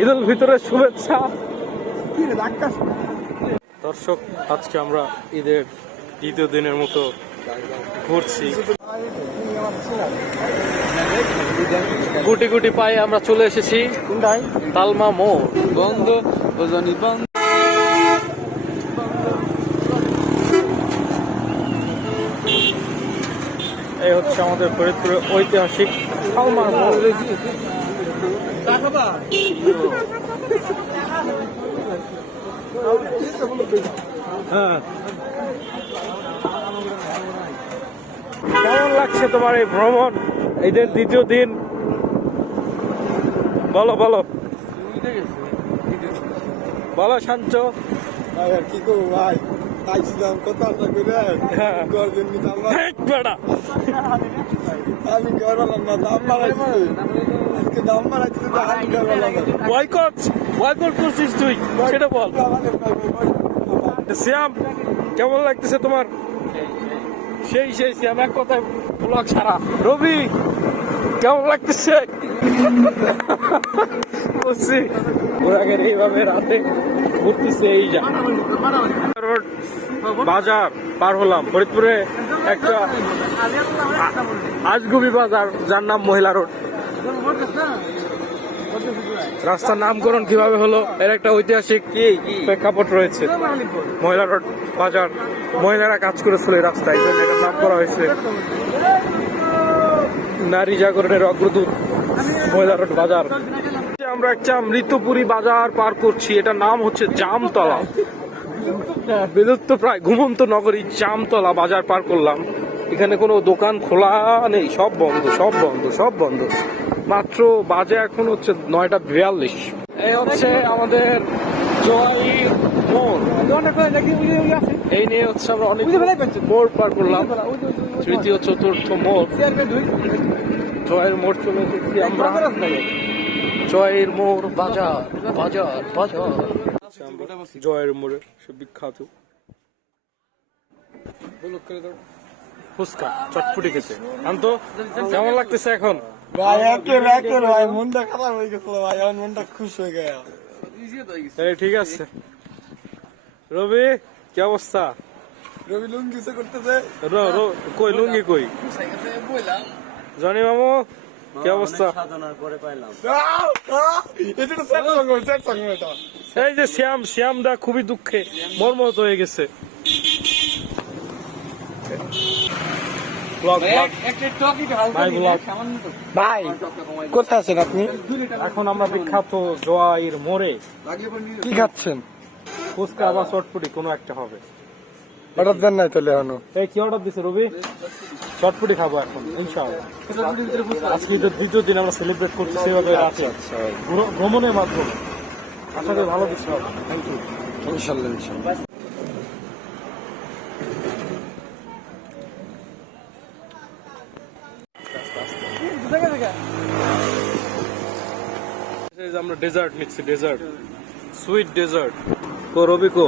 ঈদ উল ফিতরের শুভেচ্ছা। দর্শক, আজকে আমরা ঈদের দ্বিতীয় দিনের মতো ঘুরছি। গুটি গুটি পায়ে আমরা চলে এসেছি তালমা মোড়। বন্ধ এই হচ্ছে আমাদের ফরিদপুরের ঐতিহাসিক তালমা মোড়। হ্যাঁ, কেমন লাগছে তোমার এই ভ্রমণ, ঈদের দ্বিতীয় দিন? বলো বলো বলো শান্ত। কি করবো ভাই, আইছিলাম কত আশা করে আমি করলাম না, দাম বাড়াইছি আজকে, দাম বাড়াইছি বয়কট করছিস তুই, সেটা বল। শ্যাম, কেমন লাগতেছে তোমার? সেই শ্যাম, এক কথায় ব্লগ সারা। রবি, কেমন লাগতেছে? বুঝছি, ঘোরাঘের এইভাবে রাতে ঘুরতেছে। এই যা বাজার পার হলাম, ফরিদপুরে একটা আজগুবি বাজার, যার নাম মহিলা রোড। রাস্তার নামকরণ কিভাবে হলো এর একটা ঐতিহাসিক প্রেক্ষাপট রয়েছে। মহিলা রোড বাজার, মহিলারা কাজ করেছিল এই রাস্তায়, এটার নাম করা হয়েছে নারী জাগরণের অগ্রদূত মহিলা রোড বাজার। আমরা একটা মৃতপুরী বাজার পার করছি, এটার নাম হচ্ছে জামতলা। বিলুপ্ত প্রায় ঘুমন্ত নগরী জামতলা বাজার পার করলাম। এখানে কোনো দোকান খোলা নেই, সব বন্ধ সব বন্ধ সব বন্ধ। মাত্র বাজে এখন হচ্ছে 9:42। এই হচ্ছে আমাদের জয়ের মোড়। এই নিয়ে হচ্ছে আমরা অনেক মোড় পার করলাম, তৃতীয় চতুর্থ মোড়। জয়ের মোড় চলে এসেছি আমরা, জয়ের মোড় বাজার বাজার বাজার। জয়ের মোড়ে সে বিখ্যাত ফুচকা চটপটি খেতে। আন্ত, কেমন লাগতেছে এখন? ভাই ভাই মনটা খারাপ হয়ে গেছিল ভাই, আমার মনটা খুশ হয়ে গেল। ঠিক আছে। রবি, কি অবস্থা? রবি লুঙ্গি করতেছে। কই লুঙ্গি কই? জনি মামু, কি অবস্থা? এই যে শ্যাম দা খুবই দুঃখে মর্মাহত হয়ে গেছে। ভাই কোথায় আছেন আপনি? এখন আমরা বিখ্যাত জয়ের মোড়ে। কি খাচ্ছেন? ফুচকা বা চটপটি কোনো একটা হবে। অর্ডার দেন নাই তাহলে এখনো? এই কি অর্ডার দিছে রবি? চটপটি খাবো এখন ইনশাআল্লাহ। আজকে দ্বিতীয় দিন আমরা সেলিব্রেট করছি সেভাবে রাতে ভ্রমণের মাধ্যমে। আশা করি ভালো কিছু হবে। Thank you. ইনশাআল্লাহ ইনশাআল্লাহ। আমরা ডেজার্ট নিচ্ছি, ডেজার্ট, সুইট ডেজার্ট। কো রবি কো